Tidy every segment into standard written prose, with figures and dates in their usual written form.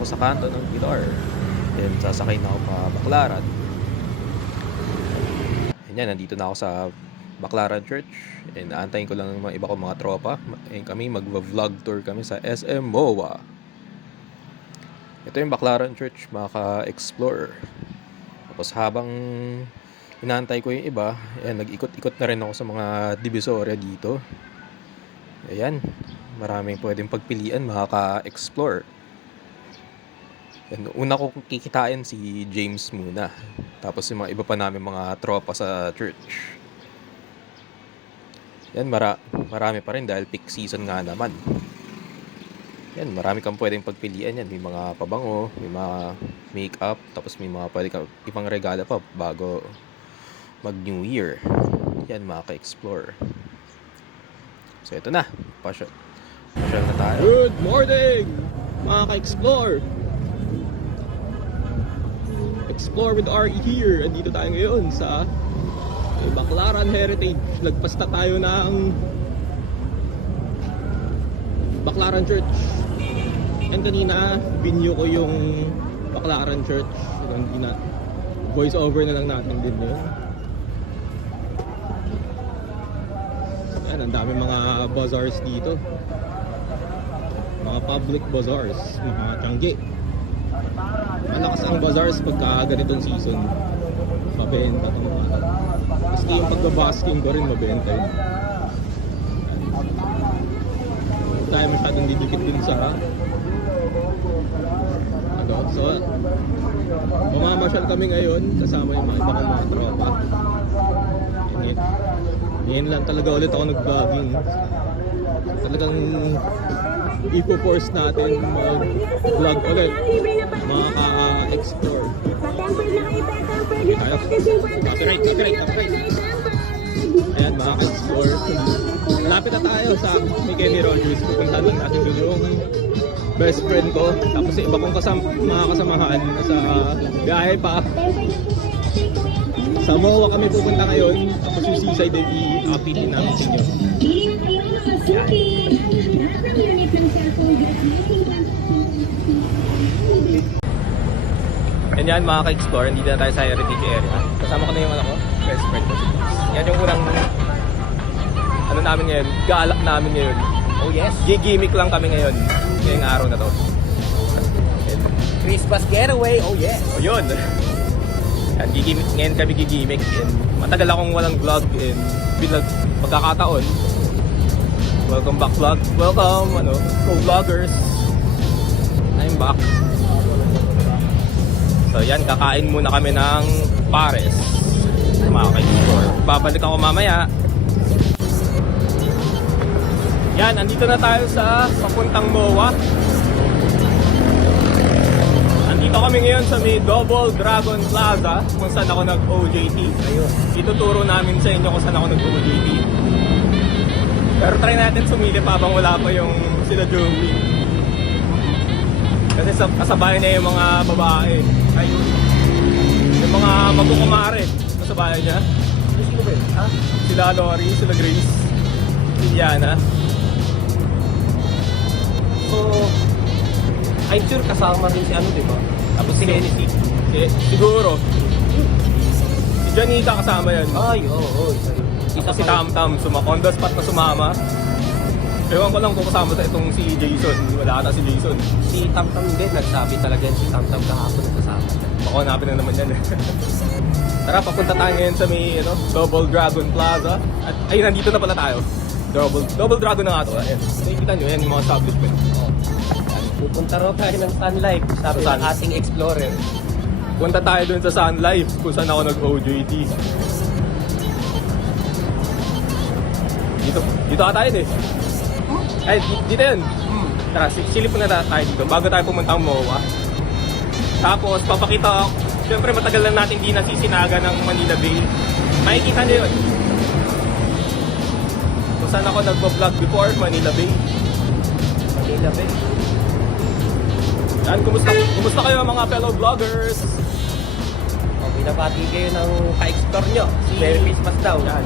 ako sa kanto ng Pilar. Then sasakay na ako pa Baclaran. Yan, nandito na ako sa Baclaran Church. And aantayin ko lang ng mga iba kong mga tropa. And kami mag-vlog tour kami sa SM MOA. Ito yung Baclaran Church, mga ka-explore. Tapos habang inaantay ko yung iba, ayan, nag-ikot-ikot na rin ako sa mga divisoria dito. Ayan, maraming pwedeng pagpilian, mga ka-explore. Una ko kikitain si James muna. Tapos yung mga iba pa namin mga tropa sa church. Yan, marami pa rin dahil peak season nga naman. Yan, marami kang pwedeng pagpilian yan. May mga pabango, may mga makeup, tapos may mga pwede kang ibang regalo pa bago mag New Year. Yan, mga ka-explore. So ito na, pasyal na tayo. Good morning, mga ka-explore! Explore with RE here. Andito tayo ngayon sa Baclaran Heritage. Lagpas na tayo ng Baclaran Church. And kanina, binyo ko yung Baclaran Church. Kanina, voice over na lang natin din yun. Yan, ang dami mga bazaars dito. Mga public bazaars, mga tiyangge. Malakas ang bazaars pagka ganitong season. Mabenta ito mga. Maski yung pagbabasking ko rin mabenta yun. Hindi tayo masyadong didikit din sa so, mamamasyal kami ngayon kasama yung mga iba kong mga tropa. Ngayon lang talaga ulit ako nag-vlogging. Talagang ipo-force natin mag-vlog ulit, mga ka-explore. Copyright. Ayan, mga ka-explore. Malapit na tayo sa may Kenny Rogers. Pupuntahan lang natin doon yung best friend ko. Tapos iba kong mga kasamahan sa biyahe pa. Sa MOA kami pupunta ngayon. Tapos yung seaside ay i-updatein namin sa inyo. And yan, mga ka-explore, hindi na tayo sa heritage area. Kasama ko na yung best friend ko. Yan yung unang namin ngayon, galak namin ngayon. Oh yes? Gigimik lang kami ngayon, ngayong araw na to. Christmas getaway, oh yes! O yun! Yan, ngayon kami gigimik. And matagal akong walang vlog and bilang pagkakataon. Welcome back vlog. Welcome, co-vloggers. I'm back. So yan, kakain muna kami ng pares. Mga ka-explore. Babalik ako mamaya. Yan, andito na tayo sa papuntang MOA. Andito kami ngayon sa may Double Dragon Plaza kung saan ako nag-OJT. Ayun, ituturo namin sa inyo kung saan ako nag-OJT. Pero try natin sumilip habang wala pa yung sila Joey. Kasi kasabayan niya yung mga babae. Ayun. Yung mga magkukumare. Kasabayan niya. Sino ba yun? Ha? Sila Lori, sila Grace, Indiana. So, I'm sure kasama rin si di ba? Tapos si Genesis. Siguro. Si Janita kasama yan. Ay, oo. Isa si Tam Tam, on the spot na sumama. Ewan ko lang kung kasama sa itong si Jason. Wala ata si Jason. Si Tam Tam din, nagsabi talaga yan si Tam Tam kahapon nagkasama. Baka hanapin na naman yan. Tara, papunta tayo ngayon sa may Double Dragon Plaza. At ayun, nandito na pala tayo. Double Dragon na nga ito. Ayan. Nakikita nyo, yan yung mga establishment. Pupunta raw tayo ng Sun Life, sabi ng ating explorer. Punta tayo dun sa Sun Life kung saan ako nag-OJT. Dito ka tayo eh. Ay, dito yun. Tara, silip na tayo dito bago tayo pumunta ang MOA. Tapos, papakita ako. Siyempre, matagal lang natin di nasisinaga ng Manila Bay. Makikita nyo yun. Kung saan ako nagpo-vlog before, Manila Bay. Manila Bay. Yan, kumusta kayo mga fellow vloggers? Binabati kayo ng ka-explore nyo. Merry Christmas daw. Yan,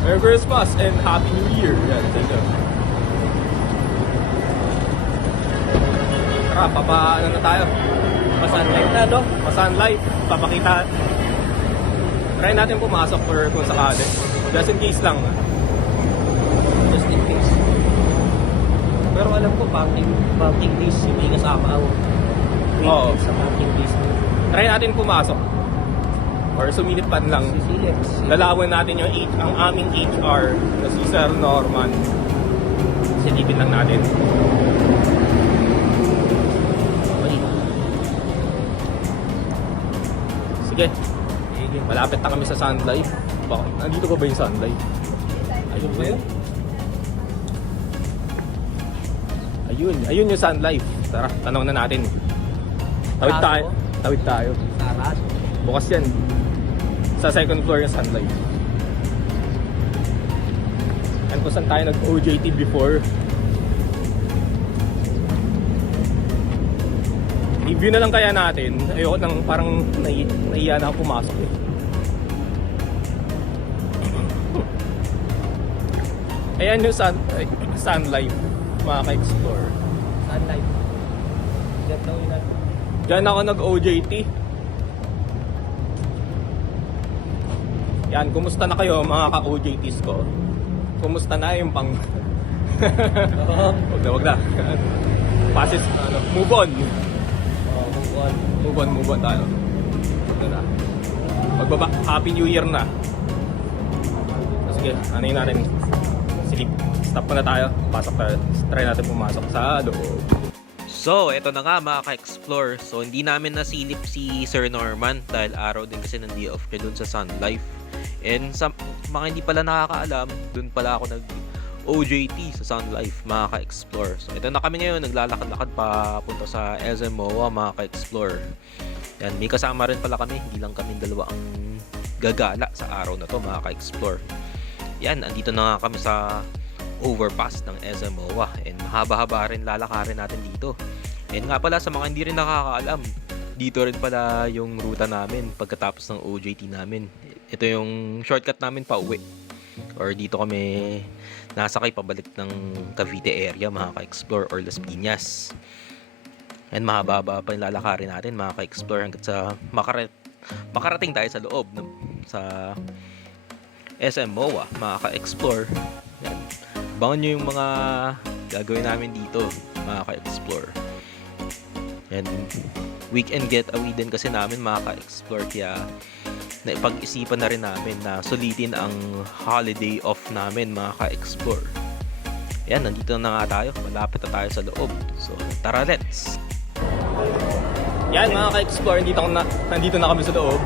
Merry Christmas and Happy New Year. Yan, sa inyo. Tara, Tara, ano na tayo? Pa-sunlight na, no? Pa-sunlight, papakita. Try natin pumasok for kung sakali. Just in case lang. Just in case. Pero alam ko, parking days, hindi kasama ang Oo. sa parking days. Try natin pumasok. Or sumilip pa lang. Sisilip. Lalawan natin yung ang aming HR na si Sir Norman. Silipin lang natin. Okay. Sige. Malapit na kami sa Sun Life. Nandito ba yung Sun Life? Ayun ba yun? Ayun yung Sun Life. Tara, tanong na natin. Tawid tayo. Tawid tayo. Sarat. Bukas yan. Sa second floor yung Sun Life. And kung saan tayo nag-OJT before. Review na lang kaya natin. Ayoko nang parang naiya na ako pumasok eh. Ayan yung Sun Life, mga ka-explore. Sunlight. Diyan daw yun natin. Diyan ako nag-OJT. Yan, kumusta na kayo mga ka-OJTs ko? Kumusta na yung pang... Wag na. Passes, move on. Move on tayo. Wag na. Happy New Year na. Sige, ano yun natin? Silip. Stop muna tayo. Pasok tayo. Try natin pumasok sa loob. So, eto na nga mga ka-explore. So, hindi namin nasilip si Sir Norman dahil araw din kasi ng day off niya dun sa Sun Life. And sa mga hindi pala nakakaalam, dun pala ako nag-OJT sa Sun Life, mga ka-explore. So, ito na kami ngayon, naglalakad-lakad pa punta sa SM MOA, mga ka-explore. Yan, may kasama rin pala kami, hindi lang kami dalawa ang gagala sa araw na to, mga ka-explore. Yan, andito na nga kami sa overpass ng SM MOA and mahaba-haba rin lalakarin natin dito. And nga pala sa mga hindi rin nakakaalam, dito rin pala yung ruta namin pagkatapos ng OJT namin. Ito yung shortcut namin pa uwi. Or dito kami nasakay pabalik ng Cavite area, mga ka-explore, or Las Piñas. And mahaba-haba pa yung lalakarin natin, mga ka-explore, hanggat sa makarating tayo sa loob sa SM MOA, mga ka-explore. Yan. Abangan nyo yung mga gagawin namin dito, mga ka-explore. And weekend getaway din kasi namin, mga ka-explore, kaya naipag-isipan na rin namin na sulitin ang holiday off namin, mga ka-explore. Ayan, nandito na nga tayo, malapit na tayo sa loob. So tara, let's! Yan mga ka-explore, nandito na kami sa loob.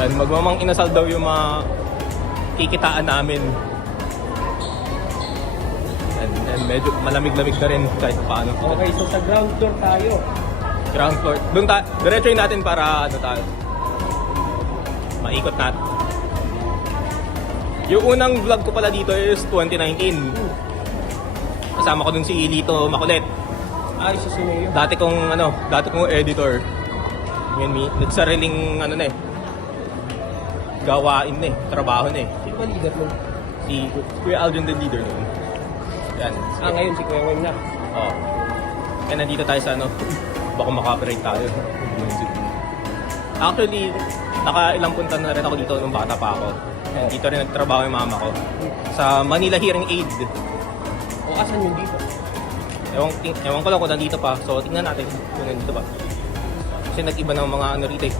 Yan, magmamang inasal daw yung mga kikitaan namin. And medyo malamig-lamig na rin kahit paano. Okay, so sa ground floor tayo. Ground floor. Doon diretsoin natin para tayo. Maikot natin. Yung unang vlog ko pala dito is 2019. Kasama ko dun si Lito Makulit. Ay, susunod yun. Dati kong editor. Ngayon, nagsariling gawain na trabaho na Sino ba leader mo? Si Kuya Aljon the leader nun. Yan. Ngayon si Kuya Weng na. Oo. Kaya nandito tayo sa baka maka-copyright tayo. Actually, naka-ilang punta na rin ako dito nung bata pa ako. And dito rin nagtrabaho yung mama ko. Sa Manila Hearing Aid. O, asan yun dito? Ewan ko lang kung nandito pa. So, tingnan natin kung nandito pa. Kasi nag-iba ng mga rito eh.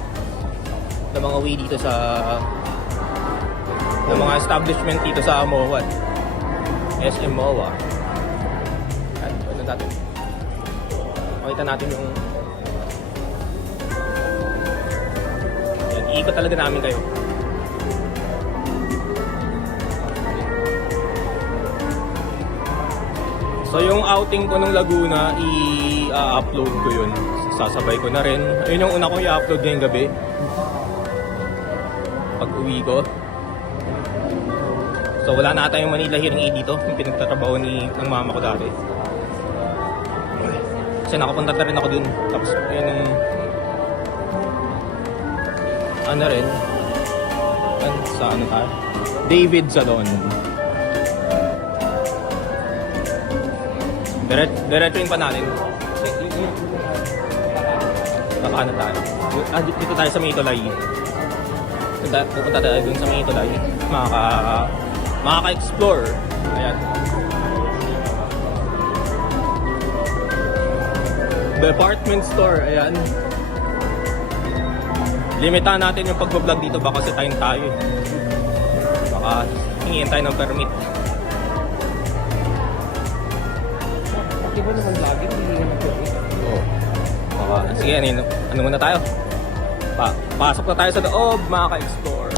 Ng mga way dito sa... ng mga establishment dito sa MOA. SM MOA. Yan, ano natin. Makita natin yung... Yan, iikot talaga namin kayo. So yung outing ko ng Laguna, i-upload ko yun. Sasabay ko na rin. Ayun yung una kong i-upload ngayong gabi. Pag uwi ko. So wala na ata yung Manila Hearing Aid dito. Yung pinagtatrabaho ng mama ko dati. Kasi nakapunta na rin ako dun. Tapos yun yung... ano rin. Sa ano tayo? David Salon. Diretsuin pa natin. Nakahanap tayo. Dito tayo sa may tulay. Pupunta tayo dun sa may tulay. Makaka-explore. Ayan. Department store. Ayan. Limitahan natin yung pag-vlog dito baka kasi time tayo. Baka hingin tayo ng permit. Di ba naman lagi hindi naman permit? Oo. Baka, sige, ano muna tayo? Pasok na tayo sa loob, makaka-explore.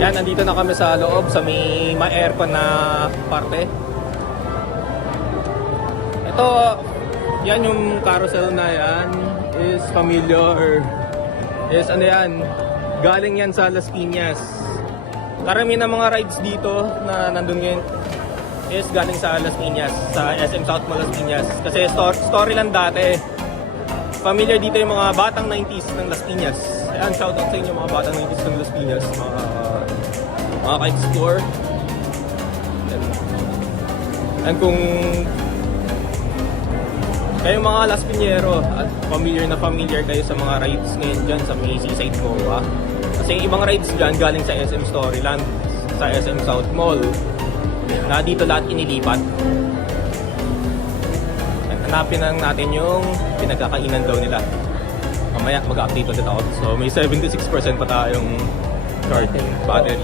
Yan, nandito na kami sa loob, sa may aircon na parte. Ito, yan yung carousel na yan is familiar. Is ano yan, galing yan sa Las Piñas. Karami ng mga rides dito na nandun ngayon is galing sa Las Piñas, sa SM South Mall Las Piñas. Kasi story lang dati. Familiar dito yung mga batang 90s ng Las Piñas. Ayan, shoutout sa inyo mga batang 90s ng Las Piñas, mga ka-explore. And kung kayong mga Las Piñero at familiar kayo sa mga rides ngayon dyan sa may Seaside MOA. Kasi yung ibang rides dyan galing sa SM Storyland, sa SM South Mall, na dito lahat inilipat. Hanapin lang natin yung pinagkakainan daw nila. Mamaya mag-update ulit ako. So may 76% pa tayong battery.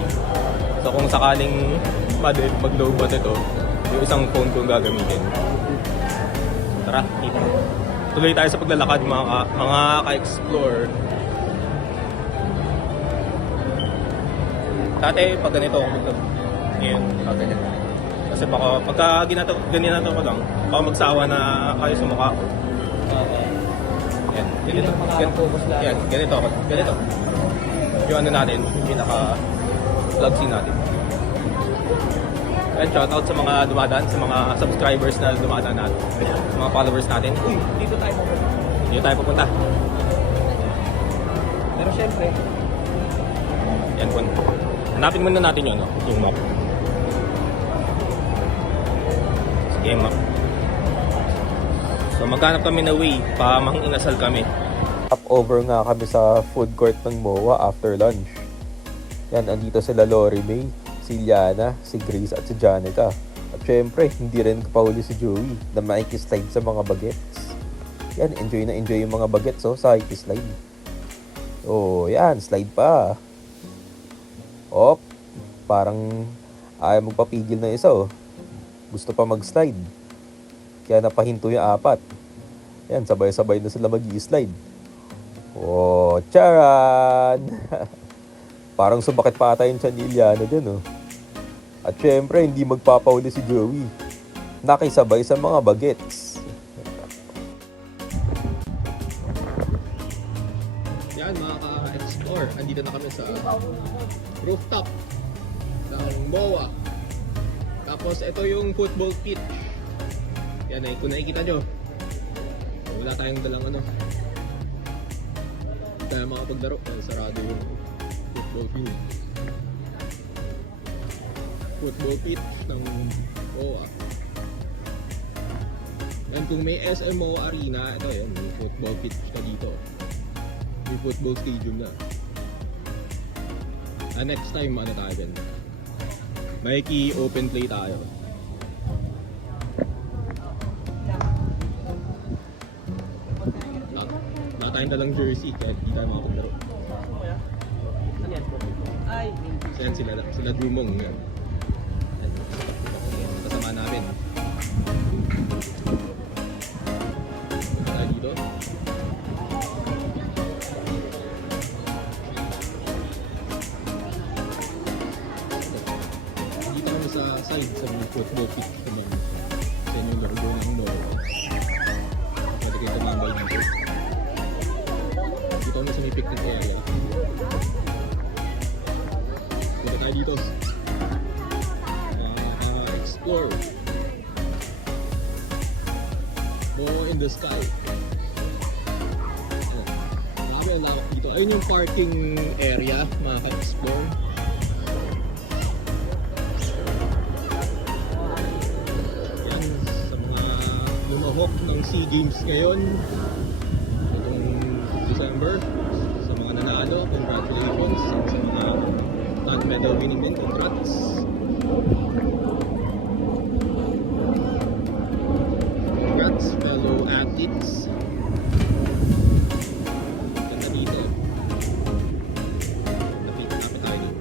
So kung sakaling mag-low bat ito, yung isang phone ko gagamitin. Tara, dito. Tuloy tayo sa paglalakad mga ka-explore. Dati pag ganito ako mag ngayon, ganito. Kasi baka pagka ganito ko lang, baka magsawa na kayo sa mukha ko. Yan, ganito. Yan, ganito. Yung ano natin, yung pinaka-vlog scene natin. And shoutout sa mga dumadaan, sa mga subscribers na dumadaan natin, sa mga followers natin. Uy, dito tayo pupunta. Pero syempre, Yan po. Hanapin muna natin yun, no? Yung map. Sige, map. So maghanap kami na way, inasal kami. Stopover nga kami sa food court ng MOA after lunch. Yan, andito sila Lori May, si Liana, si Grace at si Janica. At syempre, hindi rin kapahuli si Joey na makikislide sa mga bagets. Yan, enjoy na enjoy yung mga bagets sa hikislide. Oh, yan, slide pa. Oh, parang ayaw magpapigil na isa Gusto pa mag-slide. Kaya napahinto yung apat. Yan, sabay-sabay na sila mag-i-slide. Oh, charan! Parang sumakit pa ata yung tiyan ni Iliana dyan, At syempre, hindi magpapahuli si Joey. Nakisabay sa mga bagets. Yan mga ka-explore, andito na kami sa rooftop ng MOA. Tapos ito yung football pitch. Yan ay kung nakikita nyo, wala tayong dalang hindi tayo makapaglaro dahil sarado yung football field. Football pitch ng MOA. And kung may SM MOA Arena, ito yun, may football pitch na dito. May football stadium na. Next time, tayo din? Nike open play tayo. Wala tayong dalang jersey kahit di tayo makapaglaro. ano yan po? Ay, Yan sila Dumong. Yan. Kasama namin. Tayo dito. Dito kami sa side sa mga football pitch naman. Sa yung logo ng MOA. Pwede kayo tumambay dito. Dito kami sa may picnic area. Punta tayo dito. Explore. More in the sky. Marami ang lawak dito. Ayun yung parking area, mga ka-explore. Yan, sa mga lumahok ng SEA Games ngayon. Itong December. Sa mga nanalo, congratulations. And sa mga non-medal winning din, congrats. Congrats, fellow athletes. Ganda dito. Lapit tayo dito.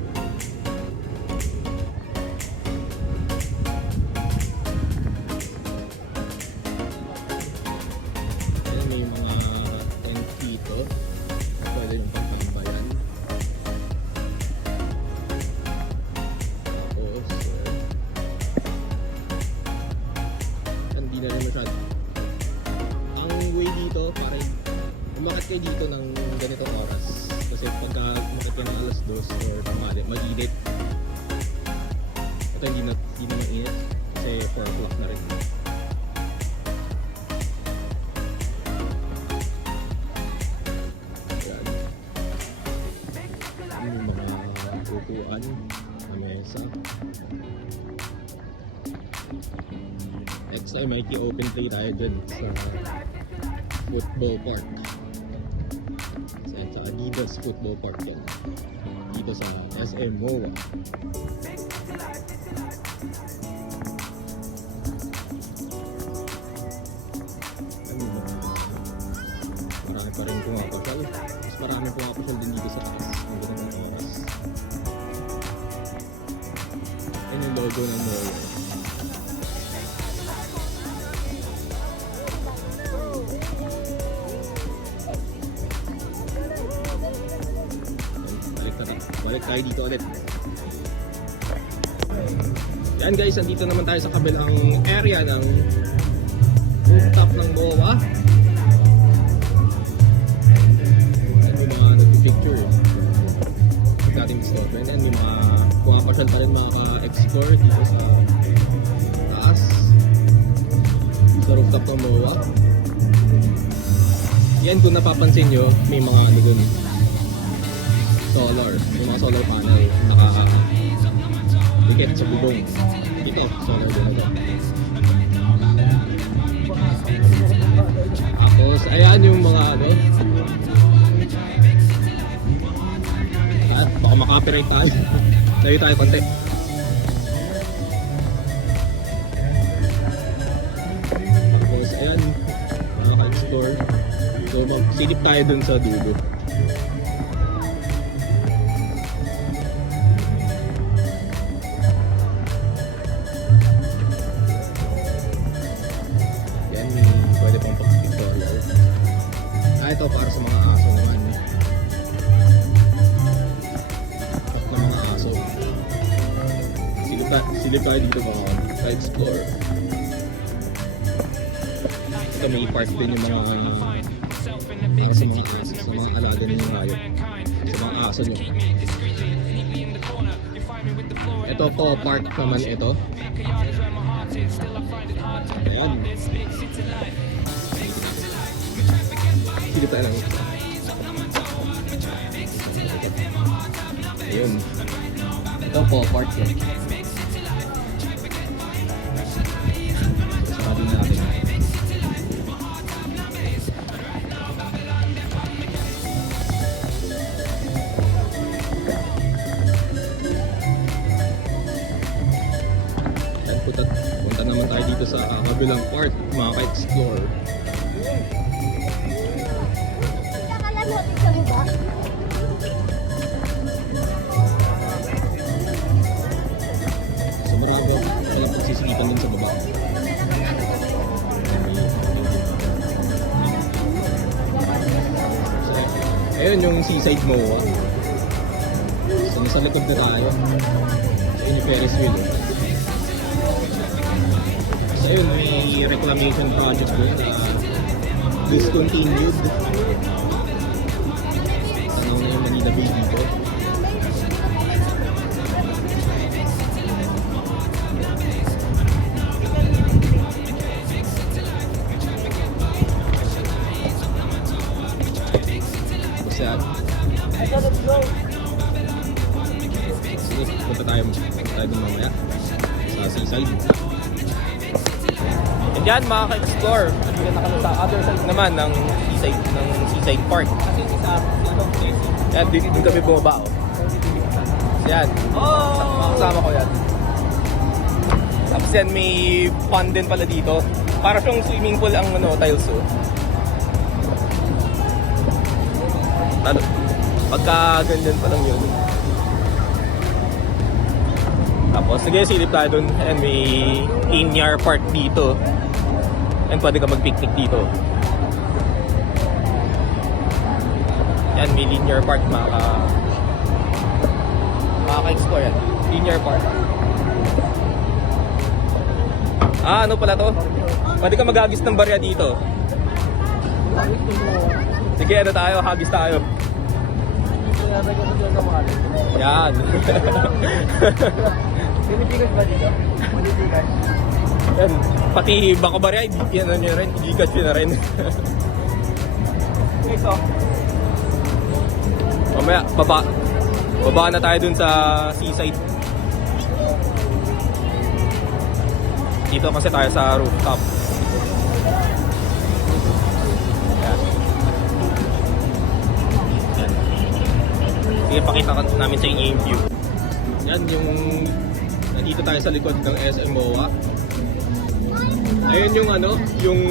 Ayan, may mga tent dito. Pwede yung pagpagbayan. Tapos, hindi na rin masyado. Ang way dito, parang umakit kayo dito ng ganitong oras. Kasi pagka umakit ka ng alas 2 or tamali, mag-init. Ito hindi na mainit kasi 4 o'clock na rin. Ayan. Yung mga upuan na mesa. Next time, may open play tayo dun sa football park. Sa Adidas Football Park yan. Dito sa SM MOA. Marami pa rin pumapasyal. Mas marami pumapasyal din dito sa taas. Ang ganda ng oras. Yan yung logo ng MOA. Balik tayo dito ulit. Yan guys, andito naman tayo sa kabilang area ng rooftop ng MOA. Yan yung mga nag-picture pagdating sa store. Yan yung mga pumapasyal pa rin maka-explore dito sa taas sa rooftop ng MOA. Yan, kung napapansin nyo, may mga ano dun, solar, yung mga solar panel naka-dikit sa bubong. Ito, solar din ito. Tapos, ayan yung mga ano. At baka maka-copyright tayo. Layo tayo konti. Tapos, ayan, nakaka-explore. So, magsilip tayo dun sa dulo. Ito para sa mga aso naman. At ng mga aso. Silip tayo dito mga explore. Ito may park din yung mga sa mga alaga din yung hayop. Sa mga aso nyo. Ito po, park naman ito. Ayan. Silip tayo lang. Ayun. Ito po, park yun. Sarado natin. Punta naman tayo dito sa kabilang park, mga ka-explore. So marami tayo pagsisigitan din sa baba. So, ayun yung seaside MOA. So nasa likod na tayo. Ayun yung Ferris wheel. So ayun, may reclamation project doon na discontinued. Ano na yung Manila Bay dito. Basta sige, punta tayo dun mamaya sa seaside. And yan mga ka-explore, nandito na kami sa other side naman ng seaside Seaside Park. Kasi isa, Yan, dun kami bumaba. Oh. Yan. Oh! Kasama ko yan. Tapos yan, may pond din pala dito. Para siyang swimming pool ang tiles. Oh. Ano? Pagka ganyan pa lang yun. Tapos, sige, silip tayo dun. And may linear park dito. And pwede ka mag-picnic dito. Yan, may linear park. Makaka-explore yan. Linear park. Ano pala to? Pwede ka mag-hagis ng barya dito. Sige, ano tayo? Hagis tayo. Yan. Pinipigas ba dito? Pinipigas. Yan. Pati baka barya, yan nyo rin. Igigat yun na rin. Ito. Mamaya, baba na tayo dun sa seaside. Dito kasi tayo sa rooftop. Yan. Yan. Sige, pakita namin sa inyo yung view. Yan yung nandito tayo sa likod ng SM MOA. Ayun yung yung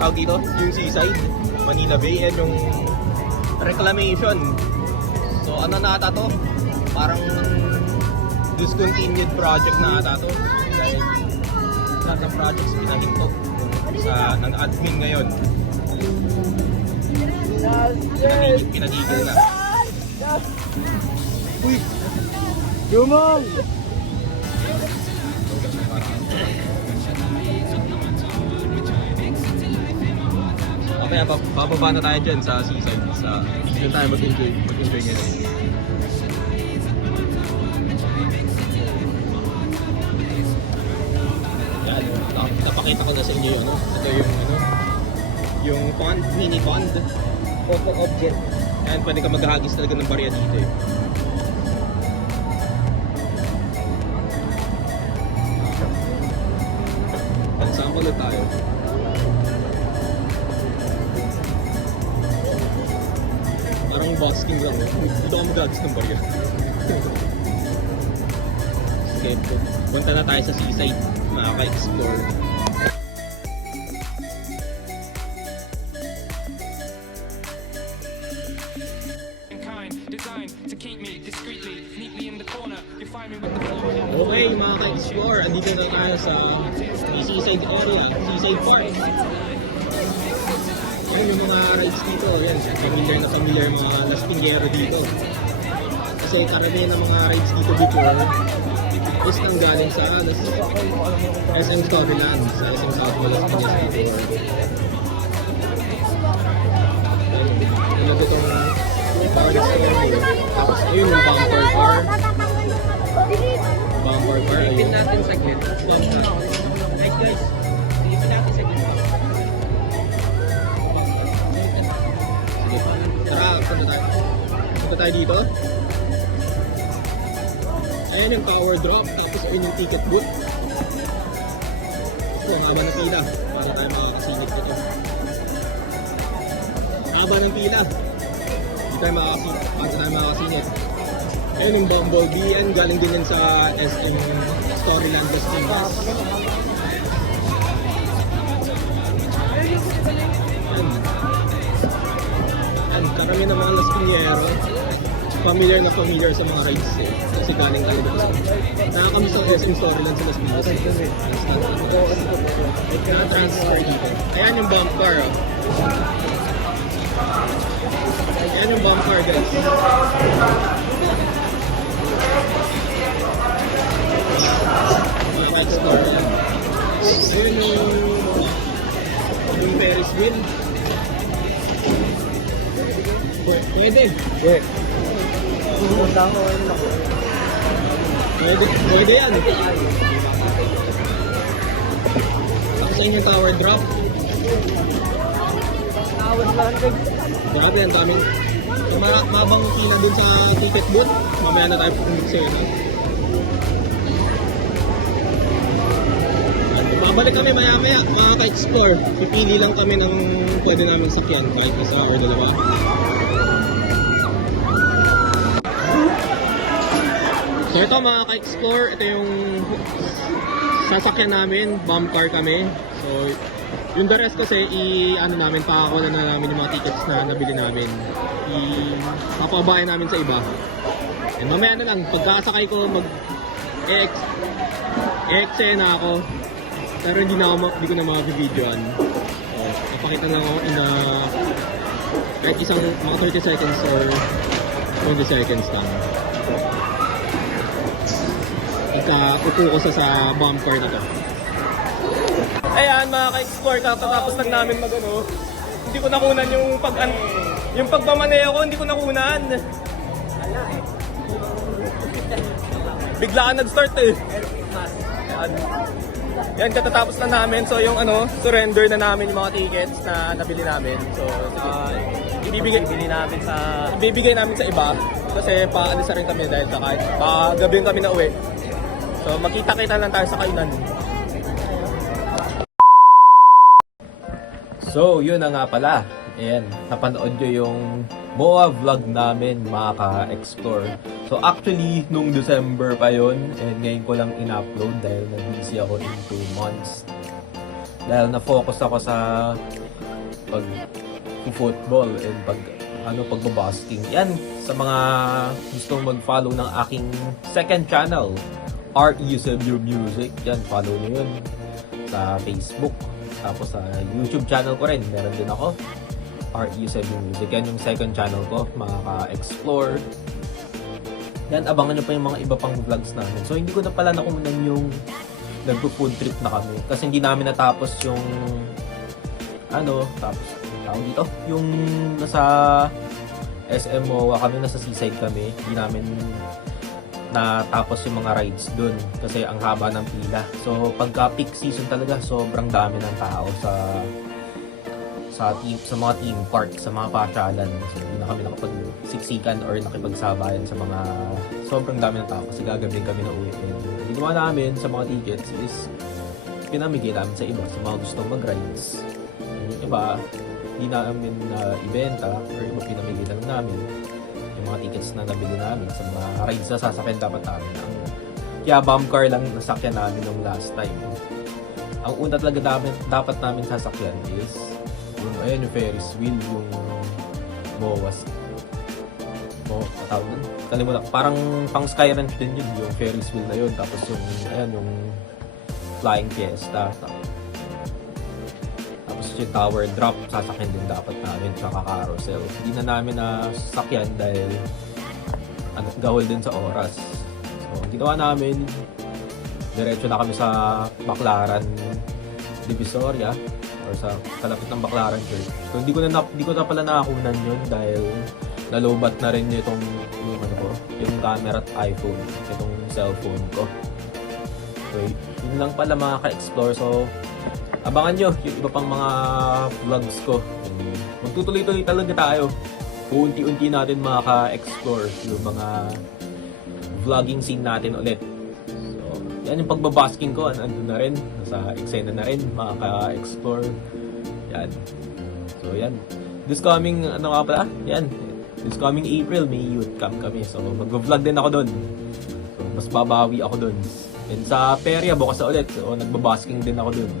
tawag dito, yung seaside, Manila Bay, and yung reclamation. So na ata to? Parang discontinued project na ata to. Dahil lahat ng projects pinahinto ng admin ngayon. Pinagigil na. Uy! Lumang! Kaya bababa na tayo dyan sa seaside. Dito tayo mag-enjoy ngayon. Yan, napakita ko na sa inyo yun. Ito yung pond, mini pond. Photo object. Yan, pwede ka maghagis talaga ng barya dito eh. Yan, sample na tayo. Parang basking lang eh. Dito ako mag-hagis ng barya. Sige, punta na tayo sa seaside. Makaka-explore. Okay, mga ka-explore, andito na tayo sa seaside area, seaside park. Yan yung mga rides dito, yan, familiar mga lastingero dito. Kasi karamihan ng mga rides dito before is nanggaling sa SM Storyland, sa SM Southwest Las Piñas before. Yan itong power story. Tapos ayun yung bumper car. Bumper car, ayun. Pin natin saglit. Right guys, silipin natin saglit. Tara, punta tayo dito. Ayan yung power drop, tapos ayun yung ticket booth. Ito, ang haba ng pila. Para tayo makakasingit dito. Ang haba ng pila. Hindi tayo makakasingit. Ayun yung Bumblebee, yan galing din yan sa SM Storyland Las Piñas. Yan, karami ng mga Las Piñero. Familiar sa mga rides eh. Kasi galing talaga sa nakakamiss ang SM Storyland sa Las Piñas. Nagka-transfer dito. Ayan yung bump car. Oh. Ayan yung bump car, guys. Mga ka-explore yan. Ayan yung Ferris wheel. Pwede. Pwede yan. Tapos ayun yung tower drop. Grabe, ang daming mabang kina dun sa ticket booth. Mamaya na tayo pupunta sa yun. Babalik kami maya-maya, mga ka-explore. Pipili lang kami ng pwede namin sakyan, kahit isa o dalawa. So ito mga ka-explore, ito yung sasakyan namin, bomb car kami. So yung the rest kasi, ano namin, pakakuha na namin yung mga tickets na nabili namin. Papabayan namin sa iba. And mamaya na lang, pagkasakay ko, eksena ako. Pero hindi ko na makapibidyoan. So, napakita lang ako in kahit isang mga 30 seconds or 20 seconds lang. Upo ko sa bomb car na to. Ayan mga ka-explore, tapos lang namin hindi ko nakunan yung pagmamaneho ko, hindi ko nakunan. Bigla ka nag-start eh. Yan, katatapos na namin. So yung surrender na namin yung mga tickets na nabili namin. So ibibigay namin sa iba kasi paalis na rin kami dahil sa kahit gabi kami na uwi. So magkita-kita lang tayo sa kainan. So, yun na nga pala. Ayan, napanood nyo yung MOA vlog namin, mga ka-explore. So, actually, nung December pa yun, and ngayon ko lang in-upload dahil nag-busy ako in 2 months. Dahil na-focus ako sa pag-football and pagbabasking. Yan, sa mga gustong mag-follow ng aking second channel, RE Eusebio Music. Yan, follow nyo yun sa Facebook. Tapos sa YouTube channel ko rin, meron din ako, RE Eusebio Music. Yan yung second channel ko, mga ka-explore. Yan, abangan nyo pa yung mga iba pang vlogs namin. So, hindi ko na pala nakunan yung nagpo-food trip na kami. Kasi hindi namin natapos yung tapos, tawag dito, yung nasa SM MOA kami, nasa seaside kami. Hindi namin natapos yung mga rides dun kasi ang haba ng pila. So pagka peak season talaga, sobrang dami ng tao sa mga theme park, sa mga pasyalan. So hindi na kami nakapagsiksikan or nakipagsabayan sa mga sobrang dami ng tao kasi gagawin kami na uwi. And ginawa namin sa mga tickets is pinamigay namin sa iba, sa mga gustong mag-rides. Yung iba, hindi namin ibenta or iba pinamigay na lang namin yung mga tickets na nabili namin sa mga rides na sasakyan dapat namin. Kaya bomb car lang nasakyan namin nung last time. Ang una talaga dapat namin sasakyan is yung Ferris wheel, yung MOA's. Tawag nun. Kalimutan. Parang pang Sky Ranch din yun, yung Ferris wheel na yun. Tapos yung Flying Fiesta. Yung tower drop, sasakyan din dapat namin, tsaka carousel. Hindi na namin sasakyan dahil gawal din sa oras. So, ginawa namin, diretso na kami sa Baclaran Divisoria or sa kalapit ng Baclaran Church. So, hindi ko na pala nakakunan yun dahil nalobat na rin yung camera at iPhone, itong cellphone ko. So, yun lang pala mga ka-explore. So, abangan nyo yung iba pang mga vlogs ko. Magtutuloy-tuloy talaga tayo. Unti-unti natin ka-explore yung mga vlogging scene natin ulit. So, yan yung pagbabasking ko. Andun na rin. Nasa eksena na rin, ka-explore. Yan. So, yan. This coming, this coming April, may youth camp kami. So, mag-vlog din ako doon. So, mas babawi ako doon. And sa Peria, bukas na ulit. So, nagbabasking din ako doon.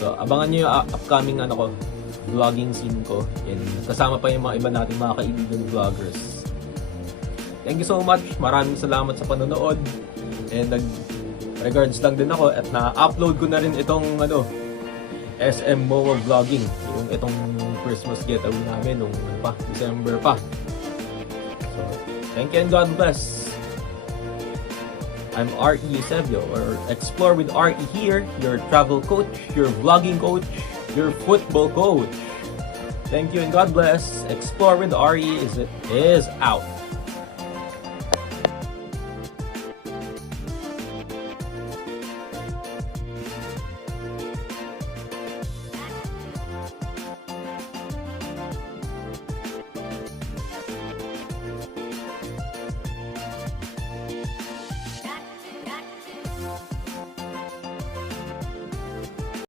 So, abangan nyo yung upcoming vlogging scene ko. And kasama pa yung mga iba natin mga kaibigan vloggers. Thank you so much. Maraming salamat sa panonood. And nag-regards lang din ako at na-upload ko na rin itong SM MOA vlogging. Yung itong Christmas getaway namin nung December pa. So, thank you and God bless. I'm RE Eusebio, or Explore with RE here, your travel coach, your vlogging coach, your football coach. Thank you and God bless. Explore with RE is out.